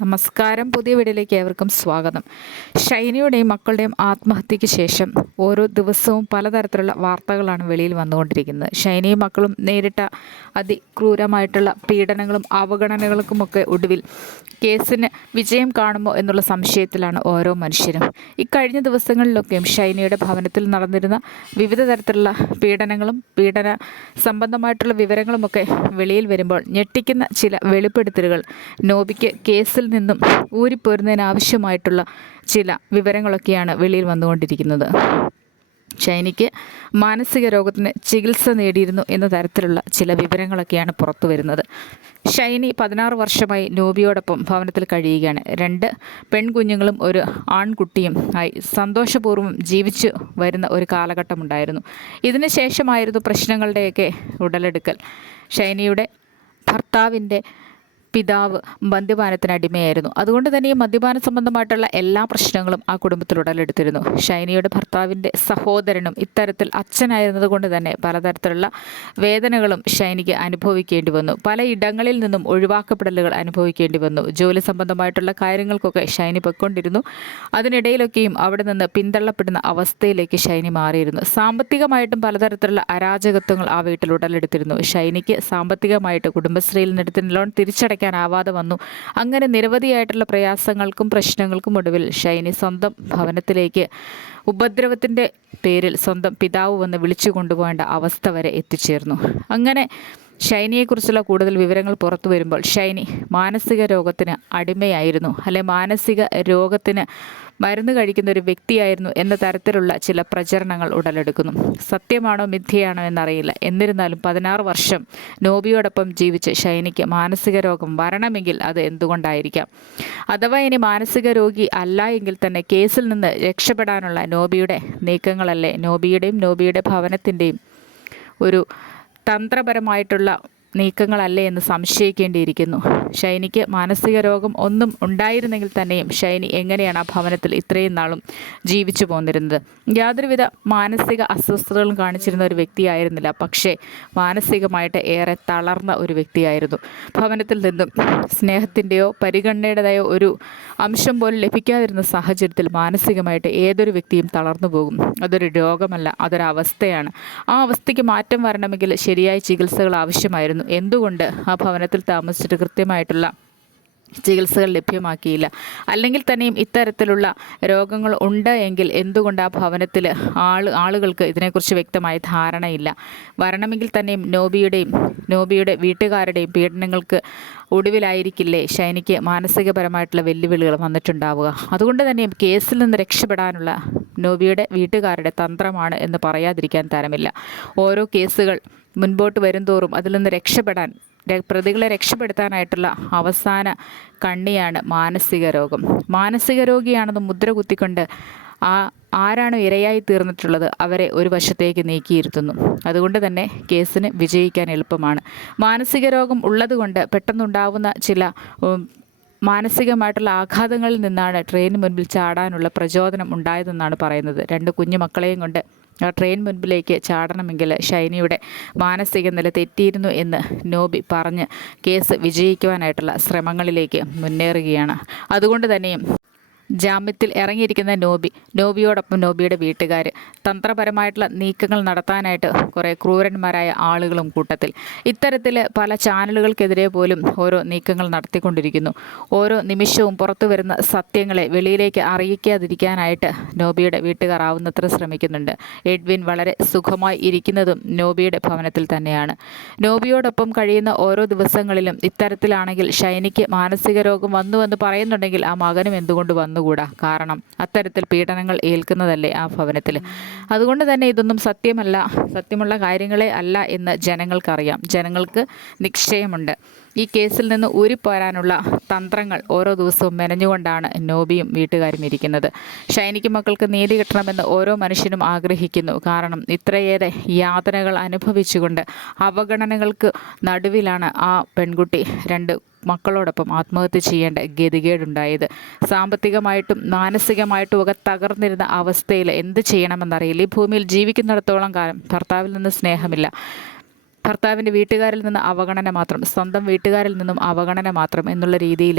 നമസ്കാരം. പുതിയ വീഡിയോയിലേക്ക് ഏവർക്കും സ്വാഗതം. ഷൈനയുടെയും മക്കളുടെയും ആത്മഹത്യയ്ക്ക് ശേഷം ഓരോ ദിവസവും പലതരത്തിലുള്ള വാർത്തകളാണ് വെളിയിൽ വന്നുകൊണ്ടിരിക്കുന്നത്. ഷൈനയും മക്കളും നേരിട്ട അതിക്രൂരമായിട്ടുള്ള പീഡനങ്ങളും അവഗണനകൾക്കുമൊക്കെ ഒടുവിൽ കേസിന് വിജയം കാണുമോ എന്നുള്ള സംശയത്തിലാണ് ഓരോ മനുഷ്യരും. ഇക്കഴിഞ്ഞ ദിവസങ്ങളിലൊക്കെയും ഷൈനയുടെ ഭവനത്തിൽ നടന്നിരുന്ന വിവിധ തരത്തിലുള്ള പീഡനങ്ങളും പീഡന സംബന്ധമായിട്ടുള്ള വിവരങ്ങളുമൊക്കെ വെളിയിൽ വരുമ്പോൾ ഞെട്ടിക്കുന്ന ചില വെളിപ്പെടുത്തലുകൾ നോബിക്ക് കേസിൽ നിന്നും ഊരിപ്പോരുന്നതിന് ആവശ്യമായിട്ടുള്ള ചില വിവരങ്ങളൊക്കെയാണ് വെളിയിൽ വന്നുകൊണ്ടിരിക്കുന്നത്. ചൈനയ്ക്ക് മാനസിക രോഗത്തിന് ചികിത്സ നേടിയിരുന്നു എന്ന തരത്തിലുള്ള ചില വിവരങ്ങളൊക്കെയാണ് പുറത്തു വരുന്നത്. ഷൈനി പതിനാറ് വർഷമായി നോബിയോടൊപ്പം ഭവനത്തിൽ കഴിയുകയാണ്. രണ്ട് പെൺകുഞ്ഞുങ്ങളും ഒരു ആൺകുട്ടിയും ആയി സന്തോഷപൂർവം ജീവിച്ചു വരുന്ന ഒരു കാലഘട്ടമുണ്ടായിരുന്നു. ഇതിന് ശേഷമായിരുന്നു പ്രശ്നങ്ങളുടെയൊക്കെ ഉടലെടുക്കൽ. ഷൈനിയുടെ ഭർത്താവിന്റെ പിതാവ് മദ്യപാനത്തിന് അടിമയായിരുന്നു. അതുകൊണ്ട് തന്നെ ഈ മദ്യപാന സംബന്ധമായിട്ടുള്ള എല്ലാ പ്രശ്നങ്ങളും ആ കുടുംബത്തിൽ ഉടലെടുത്തിരുന്നു. ഷൈനിയുടെ ഭർത്താവിന്റെ സഹോദരനും ഇത്തരത്തിൽ അച്ഛനായിരുന്നത് കൊണ്ട് തന്നെ പലതരത്തിലുള്ള വേദനകളും ഷൈനിക്ക് അനുഭവിക്കേണ്ടി വന്നു. പല ഇടങ്ങളിൽ നിന്നും ഒഴിവാക്കപ്പെടലുകൾ അനുഭവിക്കേണ്ടി വന്നു. ജോലി സംബന്ധമായിട്ടുള്ള കാര്യങ്ങൾക്കൊക്കെ ഷൈനി പൊയ്ക്കൊണ്ടിരുന്നു. അതിനിടയിലൊക്കെയും അവിടെ നിന്ന് പിന്തള്ളപ്പെടുന്ന അവസ്ഥയിലേക്ക് ഷൈനി മാറിയിരുന്നു. സാമ്പത്തികമായിട്ടും പലതരത്തിലുള്ള അരാജകത്വങ്ങൾ ആ വീട്ടിൽ ഉടലെടുത്തിരുന്നു. ഷൈനിക്ക് സാമ്പത്തികമായിട്ട് കുടുംബശ്രീയിൽ നിന്നെടുത്തിന് ലോൺ തിരിച്ചടയ്ക്കാൻ ആവാതെ വന്നു. അങ്ങനെ നിരവധിയായിട്ടുള്ള പ്രയാസങ്ങൾക്കും പ്രശ്നങ്ങൾക്കും ഒടുവിൽ ഷൈനി സ്വന്തം ഭവനത്തിലേക്ക് ഉപദ്രവത്തിന്റെ പേരിൽ സ്വന്തം പിതാവ് വന്ന് വിളിച്ചു കൊണ്ടുപോകേണ്ട അവസ്ഥ വരെ എത്തിച്ചേർന്നു. അങ്ങനെ ഷൈനിയെക്കുറിച്ചുള്ള കൂടുതൽ വിവരങ്ങൾ പുറത്തു വരുമ്പോൾ ഷൈനി മാനസിക രോഗത്തിന് അടിമയായിരുന്നു. അല്ലെ മാനസിക രോഗത്തിന് മരുന്ന് കഴിക്കുന്ന ഒരു വ്യക്തിയായിരുന്നു എന്ന തരത്തിലുള്ള ചില പ്രചരണങ്ങൾ ഉടലെടുക്കുന്നു. സത്യമാണോ മിഥ്യയാണോ എന്നറിയില്ല. എന്നിരുന്നാലും പതിനാറ് വർഷം നോബിയോടൊപ്പം ജീവിച്ച് ഷൈനിക്ക് മാനസിക രോഗം വരണമെങ്കിൽ അത് എന്തുകൊണ്ടായിരിക്കാം? അഥവാ ഇനി മാനസിക രോഗി അല്ല എങ്കിൽ തന്നെ കേസിൽ നിന്ന് രക്ഷപ്പെടാനുള്ള നോബിയുടെ നീക്കങ്ങളല്ലേ? നോബിയുടെയും നോബിയുടെ ഭവനത്തിന്റെയും ഒരു തന്ത്രപരമായിട്ടുള്ള നീക്കങ്ങളല്ലേ എന്ന് സംശയിക്കേണ്ടിയിരിക്കുന്നു. ഷൈനിക്ക് മാനസിക രോഗം ഒന്നും ഉണ്ടായിരുന്നെങ്കിൽ തന്നെയും ഷൈനി എങ്ങനെയാണ് ആ ഭവനത്തിൽ ഇത്രയും നാളും ജീവിച്ചു പോന്നിരുന്നത്? യാതൊരുവിധ മാനസിക അസ്വസ്ഥതകളും കാണിച്ചിരുന്ന ഒരു വ്യക്തിയായിരുന്നില്ല. പക്ഷേ മാനസികമായിട്ട് ഏറെ തളർന്ന ഒരു വ്യക്തിയായിരുന്നു. ഭവനത്തിൽ നിന്നും സ്നേഹത്തിന്റെയോ പരിഗണനയുടേതായോ ഒരു അംശം പോലും ലഭിക്കാതിരുന്ന സാഹചര്യത്തിൽ മാനസികമായിട്ട് ഏതൊരു വ്യക്തിയും തളർന്നു പോകും. അതൊരു രോഗമല്ല അതൊരവസ്ഥയാണ്. ആ അവസ്ഥയ്ക്ക് മാറ്റം വരണമെങ്കിൽ ശരിയായ ചികിത്സകൾ ആവശ്യമായിരുന്നു. എന്തുകൊണ്ട് ആ ഭവനത്തിൽ താമസിച്ചിട്ട് കൃത്യമായിട്ടുള്ള ചികിത്സകൾ ലഭ്യമാക്കിയില്ല. അല്ലെങ്കിൽ തന്നെയും ഇത്തരത്തിലുള്ള രോഗങ്ങൾ ഉണ്ട് എങ്കിൽ എന്തുകൊണ്ട് ആ ഭവനത്തിൽ ആൾ ആളുകൾക്ക് ഇതിനെക്കുറിച്ച് വ്യക്തമായ ധാരണയില്ല. വരണമെങ്കിൽ തന്നെയും നോബിയുടെയും നോബിയുടെ വീട്ടുകാരുടെയും പീഡനങ്ങൾക്ക് ഒടുവിലായിരിക്കില്ലേ ഷൈനിക്ക് മാനസികപരമായിട്ടുള്ള വെല്ലുവിളികൾ വന്നിട്ടുണ്ടാവുക? അതുകൊണ്ട് തന്നെയും കേസിൽ നിന്ന് രക്ഷപ്പെടാനുള്ള നോബിയുടെ വീട്ടുകാരുടെ തന്ത്രമാണ് എന്ന് പറയാതിരിക്കാൻ തരമില്ല. ഓരോ കേസുകൾ മുൻപോട്ട് വരുംതോറും അതിൽ നിന്ന് രക്ഷപ്പെടാൻ പ്രതികളെ രക്ഷപ്പെടുത്താനായിട്ടുള്ള അവസാന കണ്ണിയാണ് മാനസിക രോഗം. മാനസിക രോഗിയാണെന്ന് മുദ്ര കുത്തിക്കൊണ്ട് ആ ആരാണോ ഇരയായി തീർന്നിട്ടുള്ളത് അവരെ ഒരു വശത്തേക്ക് നീക്കിയിരുത്തുന്നു. അതുകൊണ്ട് തന്നെ കേസിന് വിജയിക്കാൻ എളുപ്പമാണ്. മാനസിക രോഗം ഉള്ളതുകൊണ്ട് പെട്ടെന്നുണ്ടാവുന്ന ചില മാനസികമായിട്ടുള്ള ആഘാതങ്ങളിൽ നിന്നാണ് ട്രെയിൻ മുൻപിൽ ചാടാനുള്ള പ്രചോദനം ഉണ്ടായതെന്നാണ് പറയുന്നത്. രണ്ട് കുഞ്ഞു മക്കളെയും കൊണ്ട് ആ ട്രെയിൻ മുൻപിലേക്ക് ചാടണമെങ്കിൽ ഷൈനിയുടെ മാനസിക നില തെറ്റിയിരുന്നു എന്ന് നോബി പറഞ്ഞ് കേസ് വിജയിക്കുവാനായിട്ടുള്ള ശ്രമങ്ങളിലേക്ക് മുന്നേറുകയാണ്. അതുകൊണ്ട് തന്നെയും ജാമ്യത്തിൽ ഇറങ്ങിയിരിക്കുന്ന നോബി നോബിയോടൊപ്പം നോബിയുടെ വീട്ടുകാർ തന്ത്രപരമായിട്ടുള്ള നീക്കങ്ങൾ നടത്താനായിട്ട് കുറേ ക്രൂരന്മാരായ ആളുകളും കൂട്ടത്തിൽ. ഇത്തരത്തിൽ പല ചാനലുകൾക്കെതിരെ പോലും ഓരോ നീക്കങ്ങൾ നടത്തിക്കൊണ്ടിരിക്കുന്നു. ഓരോ നിമിഷവും പുറത്തു വരുന്ന സത്യങ്ങളെ വെളിയിലേക്ക് അറിയിക്കാതിരിക്കാനായിട്ട് നോബിയുടെ വീട്ടുകാർ ആവുന്നത്ര ശ്രമിക്കുന്നുണ്ട്. എഡ്വിൻ വളരെ സുഖമായി ഇരിക്കുന്നതും നോബിയുടെ ഭവനത്തിൽ തന്നെയാണ്. നോബിയോടൊപ്പം കഴിയുന്ന ഓരോ ദിവസങ്ങളിലും ഇത്തരത്തിലാണെങ്കിൽ ഷൈനിക്ക് മാനസിക രോഗം വന്നുവെന്ന് പറയുന്നുണ്ടെങ്കിൽ ആ മകനും എന്തുകൊണ്ട് വന്നു? വന്നുകൂടാ? കാരണം അത്തരത്തിൽ പീഡനങ്ങൾ ഏൽക്കുന്നതല്ലേ ആ ഭവനത്തിൽ അതുകൊണ്ട് തന്നെ ഇതൊന്നും സത്യമല്ല. സത്യമുള്ള കാര്യങ്ങളെ അല്ല എന്ന് ജനങ്ങൾക്കറിയാം. ജനങ്ങൾക്ക് നിശ്ചയമുണ്ട്. ഈ കേസിൽ നിന്ന് ഊരിപ്പോരാനുള്ള തന്ത്രങ്ങൾ ഓരോ ദിവസവും മെനഞ്ഞുകൊണ്ടാണ് നോബിയും വീട്ടുകാരും ഇരിക്കുന്നത്. ഷൈനിക്ക് മക്കൾക്ക് നീതി കിട്ടണമെന്ന് ഓരോ മനുഷ്യനും ആഗ്രഹിക്കുന്നു. കാരണം ഇത്രയേറെ യാതനകൾ അനുഭവിച്ചുകൊണ്ട് അവഗണനകൾക്ക് നടുവിലാണ് ആ പെൺകുട്ടി രണ്ട് മക്കളോടൊപ്പം ആത്മഹത്യ ചെയ്യേണ്ട ഗതികേടുണ്ടായത്. സാമ്പത്തികമായിട്ടും മാനസികമായിട്ടും ഒക്കെ തകർന്നിരുന്ന അവസ്ഥയിൽ എന്ത് ചെയ്യണമെന്നറിയില്ല. ഈ ഭൂമിയിൽ ജീവിക്കുന്നിടത്തോളം കാലം ഭർത്താവിൽ നിന്ന് സ്നേഹമില്ല. ഭർത്താവിന്റെ വീട്ടുകാരിൽ നിന്ന് അവഗണന മാത്രം സ്വന്തം വീട്ടുകാരിൽ നിന്നും അവഗണന മാത്രം എന്നുള്ള രീതിയിൽ